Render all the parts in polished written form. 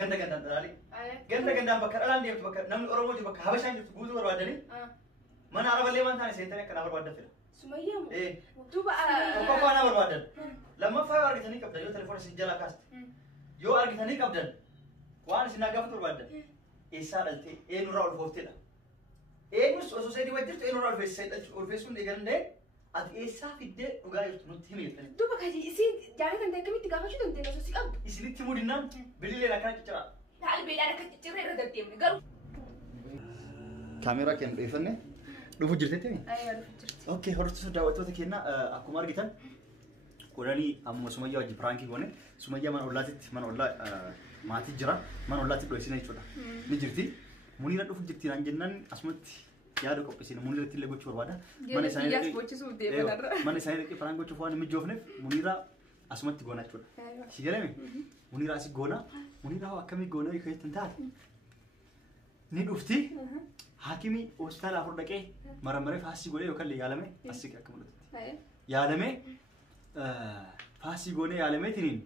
Ganda ganda dalali. Ganda ganda bakka dhalaan deemtu bakka namni Oromoo jiru bakka Habashaan jirtu guutuu barbaadanii. Mana Araballee waan taane seentanii akka na barbaadan fedha. Sumayyaa moo? Duuba qofa na barbaadan. Lammaffaa yoo argitanii qabdan yoo telefoona isin jala kaaste. Yoo argitanii qabdan waan isin gaafatu barbaadan. Eessaa dhaltee eenyurraa ulfooftedha. Eenyus osoo seedii wajjirtu eenyurraa ulfeessuun eegalannee ati eessaa fiddee dhugaa jirtu nutti himi. Duuba kaji isin jaalatan akkamitti gaafachuu dandeenya osoo si qabdu? Isinitti mudinnaan biliileen akkana cicciraa. Albeedhaan akka ciccirree irra deddeemne garuu. Kaameeraa keenya dheeffannee dhufu jirteetti? Dhufu jirti. Okay, hordoftoota daawwattoota keenya akkuma argitan godhanii amma Sumayyaa wajjin piraankii goone Sumayyaa mana ollaatitti mana ollaa maatii jira mana ollaatti dho'isina jechuudha. Ni jirti. Muniira dhufu jirti naan jennaan asumatti yaada qopheessine Muniiratti illee gochuu barbaada. Mana isaanii dhaqee piraankii gochuuf waan mijoofneef Muniira asumatti goona jechuudha. Si galame? Muniira asii goona. Muniira akkamii goona yoo keessan taate ni dhufti. Hakimi hospitaala afur dhaqee maramaree faasii godhee yookaan yaalame asii akka mul'atutti. Yaalame faasii godhee yaalame tiniin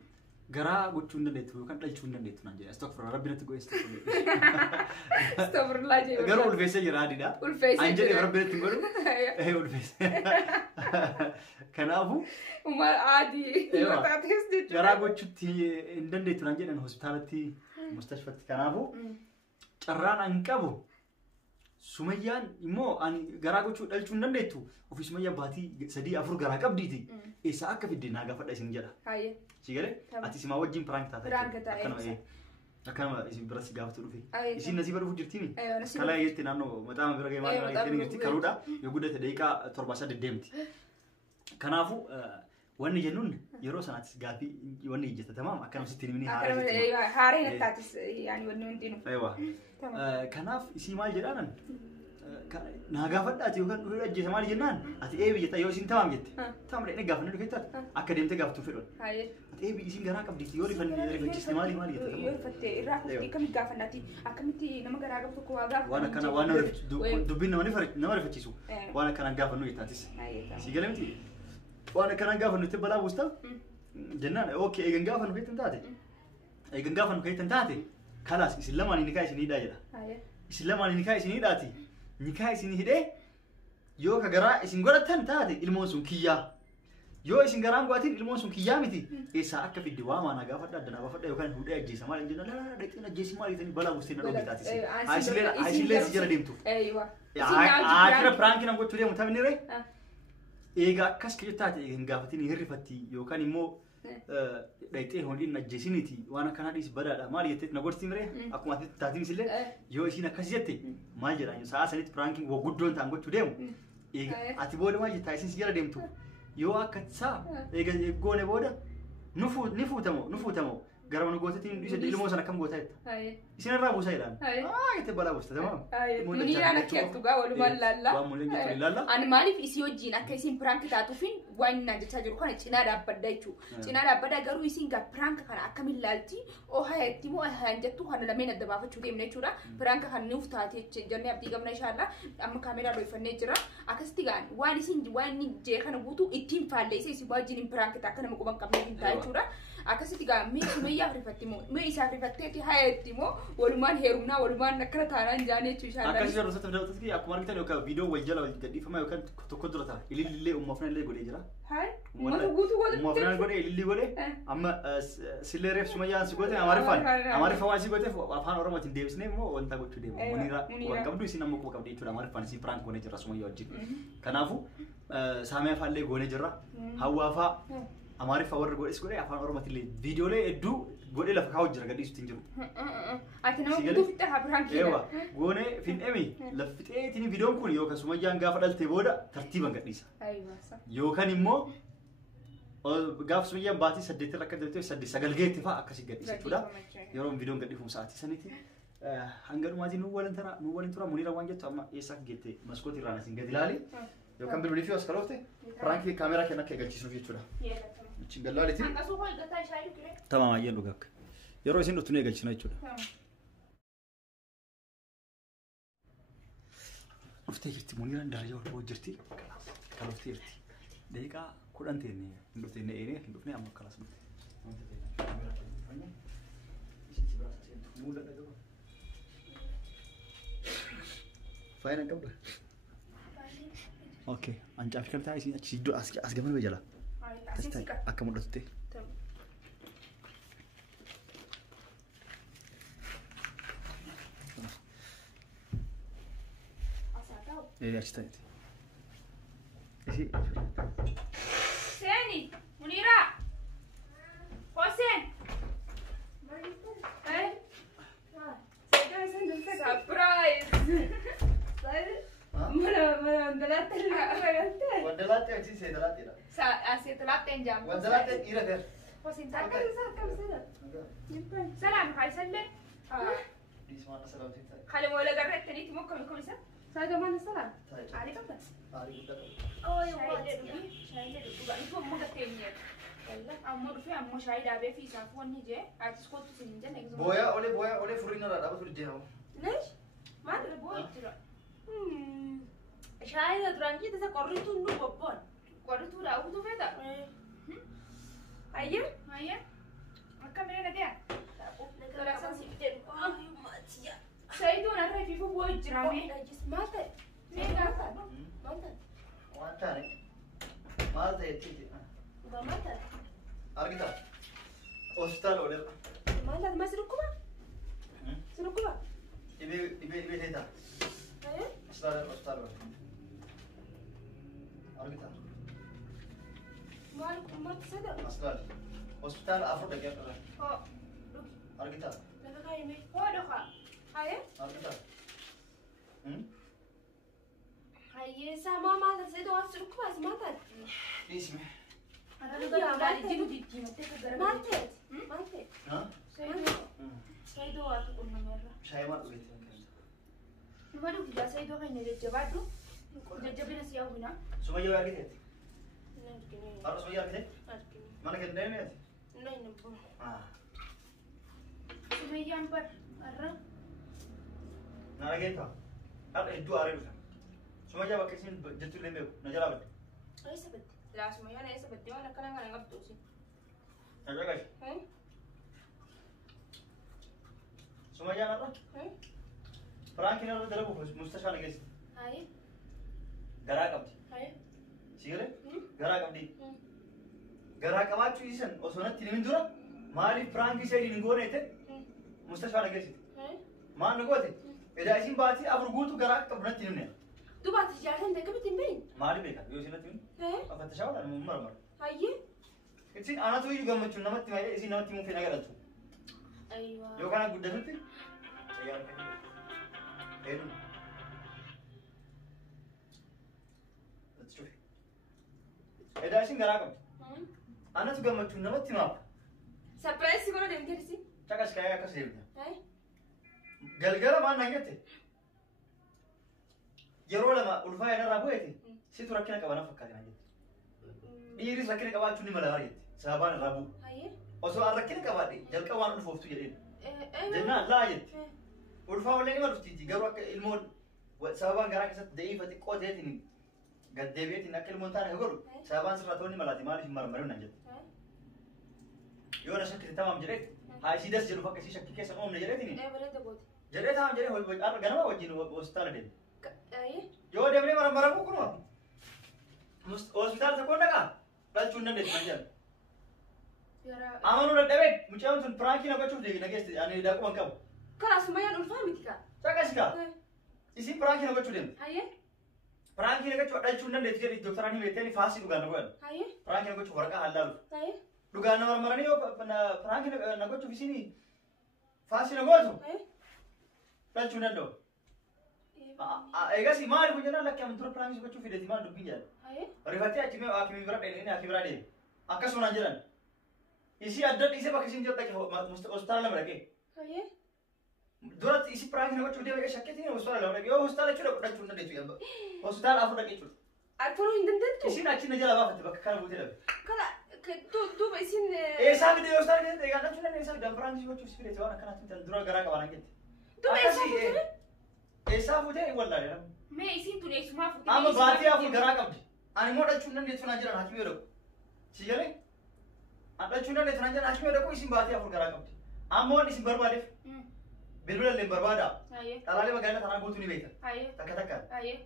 garaa gochuu hin dandeettu yookaan dhalchuu hin dandeettu naan jedhe. Astagfirullah rabbi natti godhe Astagfirullah jedhe. Garuu ulfeessee jira adiidha. Ulfeessee jira. Anjee rabbi natti godhu. Ulfeessee. Kanaafu. Adii. Garaa gochuutti hin dandeettu naan jedhan hospitaalatti mustashfatti kanaafu carraan an qabu. Sumayyaan immoo ani garaa gochuu dhalchuu hin dandeettu. Ofii Sumayyaan baatii sadii afur garaa qabdiiti. Eessa akka fidde naa gaafadha isin jedha. Hayyee. Si galee? Ati simaa wajjin piraank taata. Piraank taa'e. Akkanuma isin bira si gaafatu dhufe. Isin nasiiba dhufu jirtimi? Kalaa yetti naannoo maxaama bira gahee maal jettee jirti karuudha. Yoo guddate daqiiqaa 7 deemti. Kanaafuu wanni jennuun yeroo sanaatti gaafii wanni ijjatatamaa akkanuma sitti himni haaree. Haaree nattaatis yaani wanni hundinuu. Eewa. Kanaaf isii maal jedhaan naa gaafadhaati yookaan dhufee ajjeesa maal jennaan ati eebi jetta yoo isin tamaam jette tamaam dhaqnee gaafanne dhufeettaati akka deemtee gaafatu fedhan. Ati eebi isin garaa qabdiiti yoo rifachiiste maali jetta. Yoo rifatte irraa fuutii akkamitti gaafannaati akkamitti nama garaa qabu tokko waa gaafa. Waan akkana waan dubbiin nama rifachiisu waan akkanaan gaafannu jettaatis. Si galee miti waan akkanaan gaafannu itti balaa buusta jennaan okay eegan gaafannu keettan taate eegan gaafannu keettan taate kalaas isin lamaan nikaa isin hidhaa jedha. Isin lamaan nikaa isin hidhaati. Nikaa isin hidhee yoo ka garaa isin godhatan taate ilmoon sun kiyyaa. Yoo isin garaan godhatin ilmoon sun kiyyaa miti. Eessaa akka fidde waa maana gaafadha addana gaafadha yookaan hudhee ajjeesa maal jenna laa dhaqeen ajjeesi maal jetanii balaa buustee na dhoobee taatise. Ayisillee si jala deemtu. Akira piraankiin an gochuu deemu taphni ree. Egaa akkas kiyyoo taate hin gaafatin hirrifatti yookaan immoo dhaqxee hondiin ajjeesiniiti waan akkanaa dhiis badaadha maal jettee na gorsiin ree akkuma ati taatinis illee yoo isiin akkas jette maal jedhaan sa'a sanitti piraankiin guddoon ta'an gochuu deemu ati booda maal jettaa isin si jala deemtu yoo akka isaa eega goone booda ni fuutamoo gara mana gootatiin isa ilmoo sana akkam gootaa jetta isin irraa buusaa jedhaan jette balaa buusta tamaam. Muniiraan akka jettu gaa walumaan laallaa. Waan mul'in jettu ilaalla. Ani maaliif isii wajjin akka isin piraank taatuufin waan inni jechaa jiru kana cinaa dhaabbadda jechuudha. Cinaa dhaabbadda garuu isin gaa piraank kana akkamiin laalti hayaatti moo hayaan jettu kana lameen adda baafachuu deemna jechuudha. Piraank kana nuuf taate jennee abdii qabna inshaallaa amma kaameeraa dhoofannee jira. Akkasitti gaan waan isin waan inni jee kana guutuu ittiin faalleessee isin wajjin piraank ta'a akka nama quban qabnee hin ta'a jechuudha. Akkasitti gaan mee Sumayyaa rifatti moo mee isaa rifatteeti hayaatti moo walumaan heerumnaa walumaan akkana taanaan jaanii jechuudha inshaallaa. Akkasii yeroo satti daawwatatti akkuma argitan yookaan viidiyoo wal jala wal gadhiifama yookaan tokko dura ta'a ilillee uumafna illee godhee jira. Uummata guutuu godhee. Uumafna godhee ilillee godhee amma sillee reef Sumayyaan si goote Amaariffaan waan si gooteef afaan Oromootiin deebisnee immoo wanta gochuu deemu. Muniira waan qabdu isin amma quba qabdi jechuudha Amaariffaan isin piraank goonee jirra Sumayyaa wajjin. Kanaafuu Saamee afaan illee goonee jirra. Hawwaafaa Amaariffaa warra godhes godhee afaan Oromootiin illee viidiyoolee hedduu godhee lafa kaa'u jira gadhiisuutti hin jiru. Ati nama guutuu fixee haa piraankiidha. Eewa goonee fin'eemi laffixeetiin viidiyoon kun yookaan Sumayyaan gaafa dhaltee booda tartiiban gadhiisa. Yookaan immoo gaafa Sumayyaan baatii 8 akka dabtee 8 geetti fa'aa akkasii gadhiisa jechuudha. Yeroo viidiyoon gadhiifamu sa'aatii saniiti. Hanga dhumaatii nu waliin tura Muniira waan jettu amma eessa akka geette maskootii irraan asiin gadi ilaali. Yookaan bilbilii fi as kaloofte piraanki kaameeraa kenna akka eegalchiisuuf jechuudha. Chingallaaliti. Tamam ayyeen dhugaa. Yeroo isin dhuftu eegalchina jechuudha. Dhuftee jirti Muniiraan darajaa ol ba'uu jirti. Kalooftee jirti. Daqiiqaa 10 ta'e hin dhuftee hin dhufne amma kalas dhufte. Semua dah tu. Fine kan? Okay, anjak fikir tak isi sido asgaman bejala. Testa akan mudah tu. Achi taate. Isi Seni, Munira. Hussein. Surprise. Mana Wandalat achi sedalat ira. Setelah tenjam. Wandalat ira ter. Hussein, tak salam, hai salam. Di mana salam cinta. Kalau mau lega red tadi timo kami bisa. Saya mana salam? Ali apa? Ali kita. Oh, ya saya itu bukan itu mau ketemu. Allah, amor fi ammo shahid abe fi safwan ni je. Artis ko tu sinja next. Boya ole furina ra apa furije ho. ليش؟ ما ادري بوي ترى. شايله ترانكي تسا قريتو نو بوبون. قريتو لا اودو فدا. هيا الكاميرا ناديه. لا سنسي بدين. ماتيا. سيدو انا رايفي في بوي جرامي. مالته. مالته. Mata ni. Mata itu. مالته. Argita. Hospital oleh. مالته ما سرقوا؟ سرقوا؟ Ibe cerita. Hospital. Argita. ما تصدق. Hospital Afro dah kaya. Oh. Argita. Dah kaya ni. Oh dah kaya. Hai. Argita. Hai sama mata saya doa suruh mata. Please me. Ada dah di mate. Ha? Saya doa tu pun merah. Saya mat begitu. Baru kita saya doa ini dia jawab tu. Jawab ni siapa guna? Semua jawab gitu. Harus semua jawab gitu. Mana kita ni? Nai nampu. Semua yang ber, arah. Nara gitu. Ada itu arah itu. Semua jawab kesin jatuh lembu. Najar apa? Ay sebet. Lah semua yang sebet dia nak kena ngap tu sih. Najar guys. Semua yang apa? Perang kini orang dalam mustashfa lagi. Hai. Garak apa? Hai. Sigale? Garak apa di? Garak apa cuci sen? Osona tiga minggu dulu. Mali perang kisah di negara itu. Mustashfa lagi sih. Mana negara itu? Ada isim bahasa apa rugut garak apa benar tiga ni? Tu bahasa jalan dek apa timbin? Mali beka. Yo sih nanti. Apa tasawuf lah mumbar. Hai. Itu anak tu juga macam nama tiga isi nama timu final agak tu. Aywa. Yo kan aku dah nanti. Saya Edu. That's true. Eda isin garak apa? Anak juga macam nama timu apa? Surprise sih kalau dia mungkin sih. Cakap sekaya kasih dia. Hai. Galgala mana nggak Yeroo lama ulfaa yana rabu eti. Si tu rakkina qabana fakkaatan ajjetti. Dhiiris rakkina qabaachuu ni mala bareetti. Sababaan rabu. Osoo an rakkina qabaadhe jalqaba waan ulfooftu jedheen. Jennaan laa jetti. Ulfaa wallee nima dhuftiiti garuu akka ilmoon sababaan garaa keessatti da'iifa xiqqoo ta'eetiin gaddeebi'eetiin akka ilmoon taane godhu sababaan sirraa ta'uu ni malaati maaliif hin marmarin nan jetti. Yoo na shakkite tamaam jedheetti haa isii das jedhuuf akka isii shakkii keessa oomne jedheetiin. Jedhee tamaam jedhee ganama wajjin hospitaala deeme. Yo deemnee marmaramu kunoo hospitaala tokkoon dhaqaa dhalchuu hin dandeessu kan jedhan. Amanuu dadhabee mucaan sun pirankii na gochuuf deebi nageessi ani daakuu hin qabu. Karaa sumayyaan ulfaa miti kaa. Caqasikaa isin pirankii na gochuu deemte. Pirankii na gochuu dhalchuu hin dandeessu jedhi dooktaraan himeettee faasii dhugaan na godhan. Pirankii na gochuuf waraqaa hallaalu. Dhugaan na marmaranii yoo pirankii na gochuuf isin faasii na gootu dhalchuu hin danda'u. Egas maal kun jenna lakki amantura piraankiis gochuu fideeti maal dubbiin jedhan. Rifattee achimee akimii bira dheedhanii akimii biraa deeme. Akkasumaan jedhan. Isii adda dhiisee bakka isin jirtu dhaqee hospitaala lama dhaqee. Duratti isii piraankiis gochuu deeme shakkeetiin hospitaala lama dhaqee yoo hospitaala jechuudha dhaquu hin dandeessu. Hospitaala afur dhaqee jechuudha. Arfuruu hin dandeettu. Isin achi na jala baafatte bakka kana buutee dhabe. Kana duuba isin. Eessaa fidee hospitaala keessatti eegaa dhaquu dandeessu eessaa fidee piraankiis gochuu si fideeti waan akkanaatti dura garaa qabaan jetti. Duuba eessaa fidee. Eessaa fuutee wallaale nama. Mee isin tun eessumaa fuutee. Amma baatii afur garaa qabdi. Ani immoo dhachuu hin dandeessu naan jedhan hakimii dhaqu. Si galee? Ani dhachuu hin dandeessu naan jedhan hakimii dhaqu isin baatii afur garaa qabdi. Amma waan isin barbaadeef bilbila illee barbaada. Dhalaalee magaalaa tanaa guutuu ni beekta. Takka takka.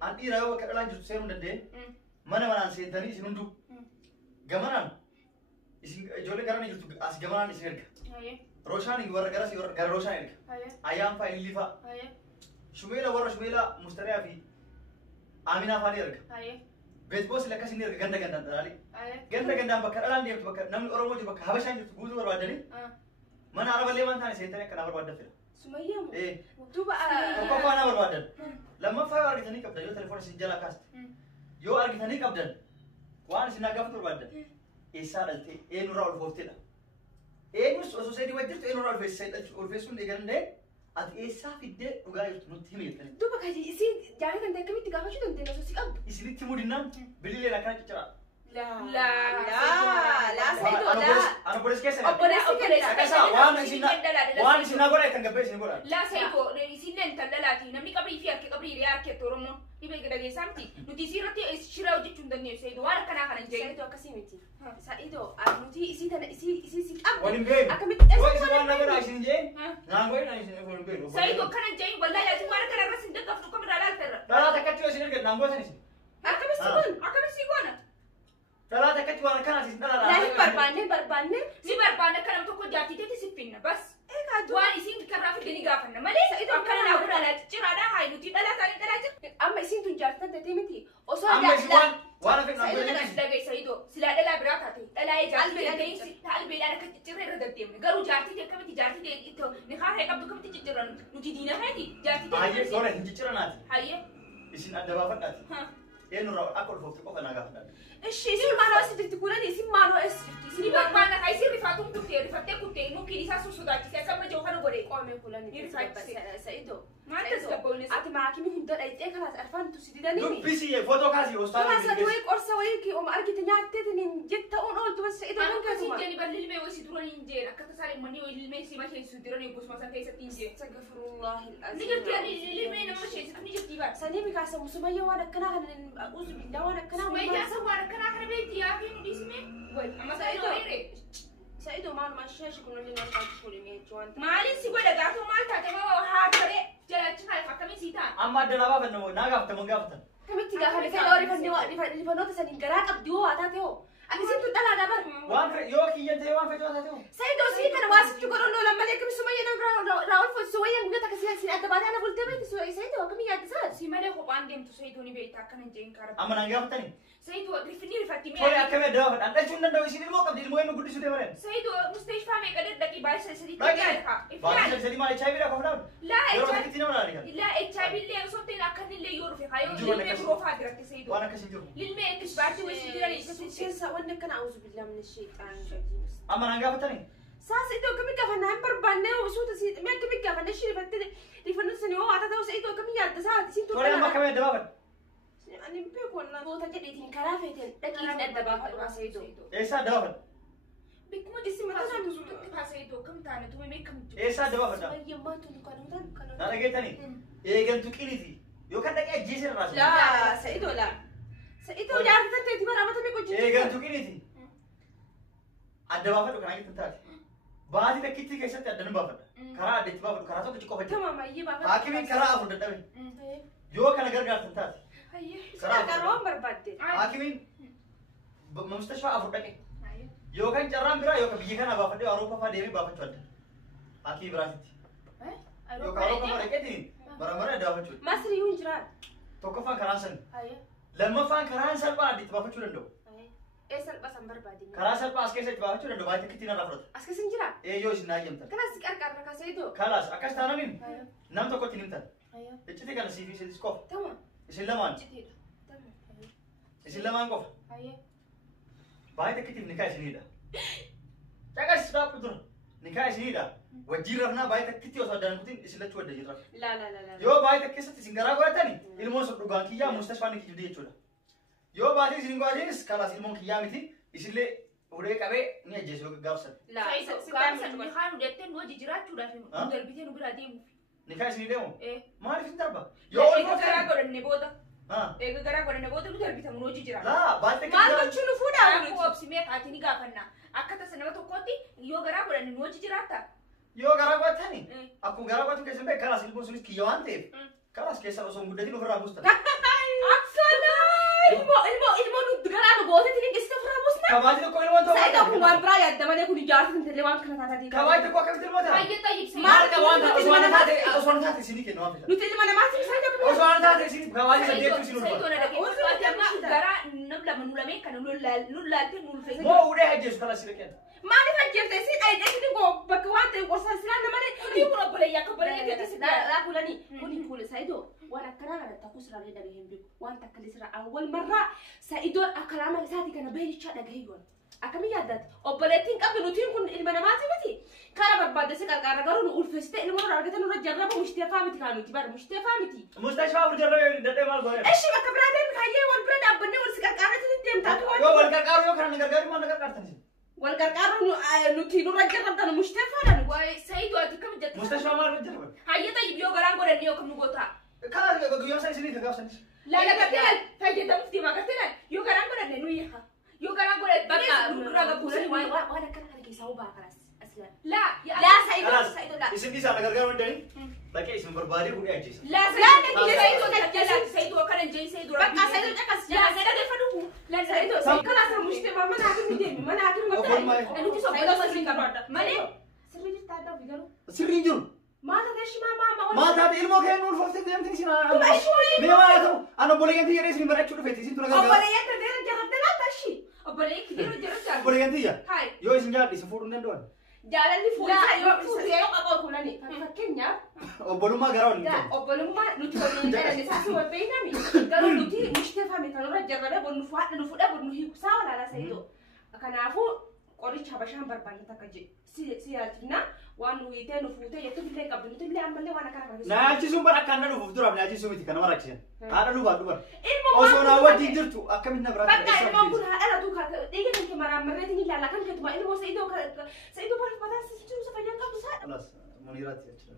An dhiiraa yoo bakka dhalaan jirtu seenuu dandeenye mana manaan seentanii isin hunduu gamanaan isin ijoollee garaan jirtu as gamanaan isin erga. Rooshaan warra garas gara rooshaan erga. Ayyaan fa'aa ililii fa'aa. Shumeela warra shumeela mustariyaa fi aaminaa fa'aa ni erga. Beesboos lakkas inni erga ganda gandaan dhalaalee. Ganda gandaan bakka dhalaan deemtu bakka namni Oromoo jiru bakka Habashaan jirtu guutuu barbaadanii mana araballee waan taane seentanii akka naa barbaadan fedha. Sumayyaa duuba tokkoffaa naa barbaadan. Lammaffaa yoo argitanii qabdan yoo telefoona isin jalaa kaaste. Yoo argitanii qabdan waan isin gaafatu barbaadan. Eessaa dhalte eenyurraa ulfooftedha. Eenyus osoo seedii wajjirtu eenyurraa ulfeessuun eegallee ati eessaa fiddee dhugaa jirtu nutti himi jettanii. duuba kaji isin jaalatan ta'e akkamitti gaafachuu dandeenya osoo si qabdu. Isinitti mudinnaan biliileen akkana cicciraa. Laa Saidoo Ana boles keessa. Obboleessi keessa. Akkasa waan isin naa godha ittiin gabbee isin godha. Laa Saidoo isinleen tallalaati namni qabrii fi harki qabrii hiriyaa harki Oromoon dhibee dhageessaa miti nuti isirratti shira hojjechuu hin dandeenyu Saidoo waan akkanaa kana hin jeenyu. Saidoo akkasii miti. Saidoo nuti isii tana isii si qabdu. Waliin beeku. Akkamitti Waa isin waan naa godha isin jeen. Naan godhe naan isin waliin beeku. Saidoo akkana hin jeenyu wallahi ati waan akkana irratti hin daggaftu kamirraa laalteerra. Dhalaa takkatti yoo isin erga naan gootan isin. Akkamitti goona. Dhalaa takkatti waan akkanaas isin dhalaa. Laa hin barbaanne. Si barbaanne akka nama tokko jaatiteetti siffinna bas. Waan isin karraa fidanii gaafanna malee akkana naa godhaa ciciraadhaa haa nuti dhalaa taanii dhalaa jirti. Amma isiin tun jaalatan ta'e miti. Osoo Amma isin waan hafe naan Saidoo godhe. nas dhagee Saidoo silaa dhalaa biraa taate dhalaa jaatitee albeedhaan akka ciccirree irra deddeemne garuu jaatitee akkamitti jaatitee itti ni haaree qabdu akkamitti ciccirran nuti diina feeti jaatitee. Hayyee soora hin cicciranaati. Hayyee. Isin adda baafadhaati. Eenyurraa akka ulfoofte qofa naa gaafadhaati. Ishi isin maaloo as jirti kunan isin maaloo as jirti. Isin barbaanna haa isin rifaatuun kuttee rifattee kuttee nukiin isaa sun sodaachisee akka majoo kana godhe. Qoomee kulan Saidoo. Maal tasgabboonni Ati maakimii hunda dhayxee kanaas arfaan tu si didanii. Dubbisi footoo kaasii hospitaala. Kanaas ati wayii qorsa wayii ki oma argite nyaattee taniin jetta on ooltu bas Saidoo kan akkasii keessuma. jeeni balli ilmee wayii si duranii hin jeen akka tasaa ilmanii wayii ilmee si masheessu duranii gosuma san keessatti hin jeen. Astaghfirullahi Ni jirti ani ilmee nama masheessu ni jirti baat. Sanii mikaasa Sumayyaa waan akkanaa kana uzu bildaa waan akkanaa. Sumayyaa san waan akkanaa kana beekti yaa fi nu dhiisme. Amma Saidoo dheeree. Saidoo maaluma ishee kun waliin waan taatu fuudhanii jechuun. Maaliin si godha gaafoo maal taate moo haa taree jalaachi haa akkamiin si ta'a. Amma adda naa baafanna naa gaafatamu gaafatan. Kamitti gaafa rifannoota saniin garaa qabdi hoo haa taate hoo. Ani sintu dhalaadhaa bar. Waan yoo kiyyan ta'e waan fedhu haa ta'u. Saidoo sii kana waasichi godhannoo lammalee akkami Sumayyaa irraa olfatu Sumayyaa guyyaa takka si adda baatee ana bultee beekti Saidoo akkamii yaaddisaa. Si malee kophaan deemtu Saidoo ni beekta akkana hin jeen kaara. Amma naan gaafatani. Saidoo rifinni rifatti mee. Tole akkamii adda baafadhaan dhalchuun danda'u isin ilmoo qabdi ilmoo inni guddisuu deemaleen. Saidoo musteeshfaa meeqa dhaqii baay'ee sadiitti Dhaqee baay'ee sadii maal HIV dha kofnaan. Laa Yeroo tokkitti nama laali kan. Laa HIV illee osoo ta'in akka illee yoo dhufe kaayoo ilmee biroo fa'aa biratti Saidoo. Waan akkasii jiru. Ilmee innis baatti wayii jiranii Keessa wanni akkana auzu billaa min sheexaan shajiis. Amma naan gaafatani. Saidoo akkamii gaafannaa hin barbaanne suuta si mee akkamii gaafanne ishee rifattee rifannoota sanii hoo haa taate Saidoo akkamii yaaddisaa sintu Tole amma akkamii adda baafadha. Ani beeku wannan goota jedheetiin karaa feeteen dhaqiin adda baafadhu Saidoo. Eessa adda baafadha? Bikkuma disii mataa sun tuututti haa Saidoo kam taane tume mee kam jiru. Eessa adda baafadha? Sumayyammaa tuni kanuutan Naa dhageettani. Eegantu qiniti. Yookaan dhaqee ajjeesee irraa sun. laa Saidoo laa. Saidoo jaartan ta'eeti baraamata mee qojjii. Eegantu qiniti. Adda baafadhu kanaa gittin taate. Baatii takkitti keessatti adda nan baafadha. Karaa addeetti baafadhu karaa tokko qofa jira. Tama mayyee baafadhu. Haakimiin karaa afur dadhabe. Yoo kana gargaartan taate. Karaa qarroon barbaadde. Haakimiin mustashfaa afur dhaqe. Yookaan carraan biraa yookaan biyya kana baafadhee Awurooppaa fa'aa deemee baafachuu adda. Haakimii biraatitti. Yookaan Awurooppaa fa'aa dhaqeetiin maramara adda baafachuu. Masri yuun jiraa. Tokkoffaan karaan sani. Lammaffaan karaan salphaa addiitti baafachuu danda'u. Ee salphasan barbaadde. Karaa salphaa as keessatti baafachuu danda'u baay'ee takkitti narraa fudhata. As keessa hin jiraa. Yoo isin naa eeyyamtan. Kanas qarqarra ka Saidoo. Kalaas akkas taananiin nam tokkotti hin himtan. Iccitii kana siif isinis qofa. Tama. Isin lamaan. Isin lamaan qofa. Baay'ee takkitiif nikaa isinidha. Caqas dhaabbu dura. Nikaa isinidha. Wajjin rafnaa baay'ee takkitti osoo addaan kutiin isin lachuu adda jirra. La. Yoo baay'ee takkisatti isin garaa godhatani ilmoon sun dhugaan kiyyaa mustashfaan ni kijibdi jechuudha. Yoo baay'ee isin godhatinis kalaas ilmoon kiyyaa miti isillee uree qabee ni ajjeesu yoo gaggaabsan. Saidoo gaafsan ni haan hudhattee nu hojii jiraachuudhaaf nu darbitee nu biraa deemuuf. Nikaa isinii deemu? Maaliif isin darba? Eega garaa godhanne booda. Eega garaa godhanne booda nu darbitamu nu hojii jira. Laa baay'ee Maal gochuu nu fuudhaa? Kanaafuu obsimee kaatii ni gaafanna. Akka tasa nama tokkotti yoo garaa godhanne nu hojii jiraata. Yo garabatani. Aku garabatu kesan be kalas ilmu sulit kiyawante. Kalas kesan osong muda di luar rabusta. Aksana. Ilmu nu garanu gote tini kesti luar rabusta. Kawaji to koil wanto. Saya aku ngambra ya damane aku dijar tin telewan kana tadi. Kawaji to ko kabitel mota. Ayo tayo sa Mar kawan oswan thate sini ke no afita. Nu tini mana masih saya aku. Oswan thate sini kawaji sa detu sini Saya luar. itu ada kita gara nabla manulame kan nulate nulfe. Mo ude haje su kalas sini. Mani fajjirte sin ay dai go bakka wante ko saslan na mane Ni ko bale ya ko bale ya kasi la kulani kuni kule saido wala karama da takusra da daga himbi wanta kalisra awwal marra saido akalama sati kana bayni chada gaygon akami yadat obaletin qabdu nutin kun ilmana mati mati kara babba se kara garun ulfeste ilmu rargatan rajjaraba mushtafamiti kanu tibar mushtafamiti Mustashfa urjarra dade mal gore. ايش بك برادين خايه والبرد ابني والسكر قارت انت تاكل Yo wal karkar yo kan gargar man gargar kartan. والقرقار نتينو رجع ربنا مشتفى Wai sai to atikam jat. Mustashfa mal urjarra. Haye tayo yo garan gore niyo kam nugota. Kalas yo sa sini ka sani. La katilan tayo dam sti magatilan yo garan gore ne nuya. Yo garan gore بقى nuraga pusani wai. وانا كان هذيك يسوي بقى خلاص اصلا La ya لا سيدو Kalas. سيدو لا Isin di sana gargar mandani. Lagi isin berbari udah aja. La sai to kana jai sai do بقى سيدو جكس Ya sai da fadu. La sai سيدو to خلاص مشتفى ما ناكل مدي ما ناكل أقول ما مدي انو تسوي Sai بس do singa bada. Mane سري جت هذا فيديو Sirrin jiru. ما تدش ما Ma taate ilmoo kee nuul foftee deemtini sina. Ma ishuu Mee maa ta'u ana boleeyantii jedhee isin barachuu dhufeeti isin tura gargaara. أوليات غير جربتنا تشي obale kidiro jarata. Boleeyantii yaa. Hai. Yoo isin jaadhi isin fuudhuu hin danda'an. جالني فوق لا، يوم يوم أقول كلاني فكنيا Obbolummaa garaa waliin لا ta'u. أقولهم نتكلم أنا نساسي والبينامي قالوا نتي مش تفهمي كانوا رجعنا بنفوات نفوت بنهي كساو لا سيدو كان عفو قريش حبشان بربان تكجي سياتنا وانو يتين نفوته يتبي لك قبل نتبي عمل لي وانا كان Naachi bara akka anna dhufuuf dura naachi miti kana marachisan. Haadha dhufaa dhufar. المهم Osoo naa wajjin jirtu akkamitti na biraatti بقى المهم كل هذا دوكا ديجي انت مرة مرتين لا كان كتب انه سيدو بعرف بدل سيدو سفيان قبل ساعة Alas muniiraatti achira.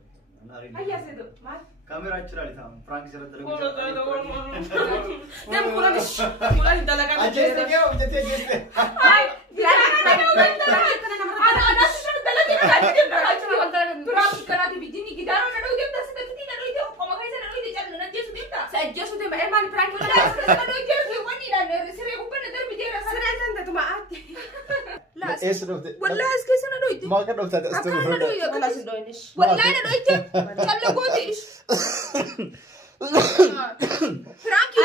هيا سيدو ما Kaameera achira litaa. Frank jala dalagu. نعم كلاني دلقا Ajjeeste kee hojjetee geeste. هاي Ana sishan dalagi kati dalagi wanta turap kana bidini gidaro na do gemta sa kiti na do ite koma kaisa na do ite chan na jesu dimta. سجلت دم ايمان فرانك La sa do jesu wani na sire ko bana dar bidera sa. سنة انت تماعتي La Eessa dhufte? wallahi aske sana do ite. Maal kan dhuftaate as ta'u Akana do fudhadha. yo ولا سندوينش wallahi na do ite. Challa goti ish. Franki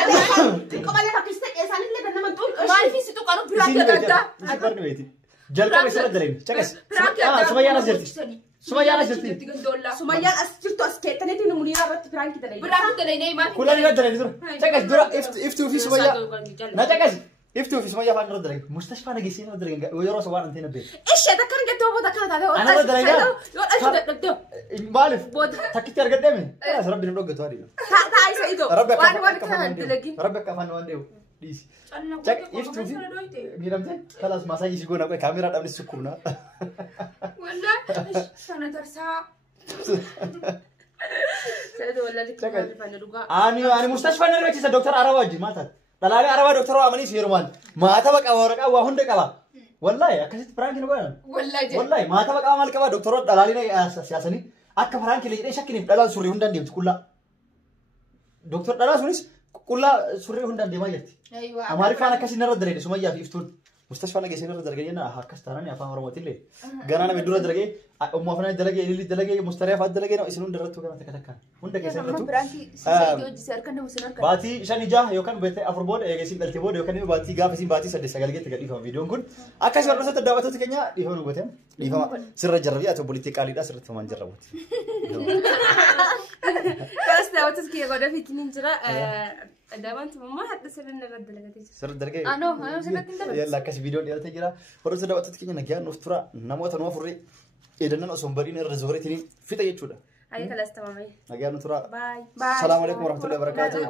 قبل ما كستك انسان اللي بنما تقول maal fi situ kanu Isin pirata beektaa? dada. Isin barni beekti. Jalqaba isa daleen. Cakas. Franki Sumayyaan as jirti. Sumayyaan as jirti. Gandolla. سميان اسجلت اسكيتني تي منيره بت فرانك تدري Franki dalay nay ma. Kulaan irra daleen dura. Cakas dura iftuu fi sumayyaa. Na cakas. Iftuu fi sumayyaa faan irra daleen. Mustashfaa nageessiin irra daleen. Yeroo isa waan antee nabbee. ايش ذكر قلت هو ذكر هذا أنا ما أدري يا. يا Maaliif? بود Takkitti argadheemi. Kanas rabbi nu dhoggetu adiidha. تعال سيدو Rabbi وانا وانا akka كان afaan تلاقي deemu. Rabbi akka afaan waan deemu. Dhiisi. Challa Cak goti iftuu fi koma kaisa na do ite. miidhamtee. Kalas maasaa ishii goona qoy kaameeraa dhabne sukkuumna. Wallahi sana darsaa. سيدو ولا لك Ani mustashfaa na rifachiisa Dr. Araba wajjin maal taate? Dhalaalee Arabaa Dr. Waamanii seerumaan maataba qaba waraqaa waa hunda qaba. Wallahi akkasitti Firaanki nu godhan. Wallahi Wallahi maataba qaba maal qaba Dr. Dhalaalee siyaasanii akka Firaanki jedhee shakkiniif dhalaan surrii hundaan deemti qullaa. Dr. Dhalaa sunis qullaa surrii hundaan deemaa jirti. aywa. Amaariffaan akkasii narra dareede sumayyaa fi iftuun. Mustashfaa nageessee narra dargee jenna akkas taanaan afaan Oromootillee. Ganaa nama dura dargee ummaa afaan dalagee ililli dalagee mustarii afaan dalagee isin hunda irrattuu kana takka takkaan. Hunda keessa irrattuu. Franki sai do jisi arkan da usinar kan. Baatii 5 yookaan beete 4 booda eegasiin dhaltee booda yookaan immoo baatii gaafa isin baatii 8 9 gadhiifama viidiyoon kun akkasii hordoftoota daawwattoota keenya dhiifama nu gooteen dhiifama sirra jarrabii ati obboleettii qaaliidhaa sirratti homaan jarrabuuti. بس دعوتك يا غدا في كنين جرا دعوان ما حد سبنا الرد لقيتي Sirra dargee. Ano sirratti hin dabarsu. Yalla akkasii viidiyoon dhiyaatee jira. Hordoftoota daawwattoota keenya nagaan nuuf tura namoota nuuf furree eedannan osoo hin badiin irra zooreetiin fixa jechuudha. هاي خلاص تمام Nagaan nu tura. باي Salaamu alaikum warahmatullahi wabarakatuh.